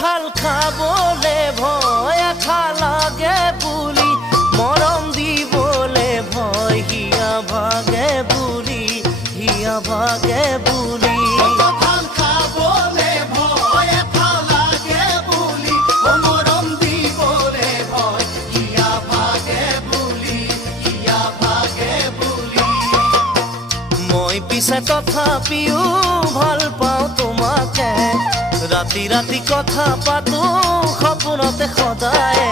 কঁঠাল খাবলে ভয় এখা লাগে বুলি মৰম দিবলে ভয় হিয়া ভাগে বুলি হিয়া ভাগে বুলি কঁঠাল খাবলে ভয় এখা লাগে বুলি মৰম দিবলে ভয় হিয়া ভাগে বুলি হিয়া ভাগে বুলি মই পিছে তথাপিও ভাল পাওঁ তোমাকে ৰাতি ৰাতি কথা পাতো সপোনতে সদায়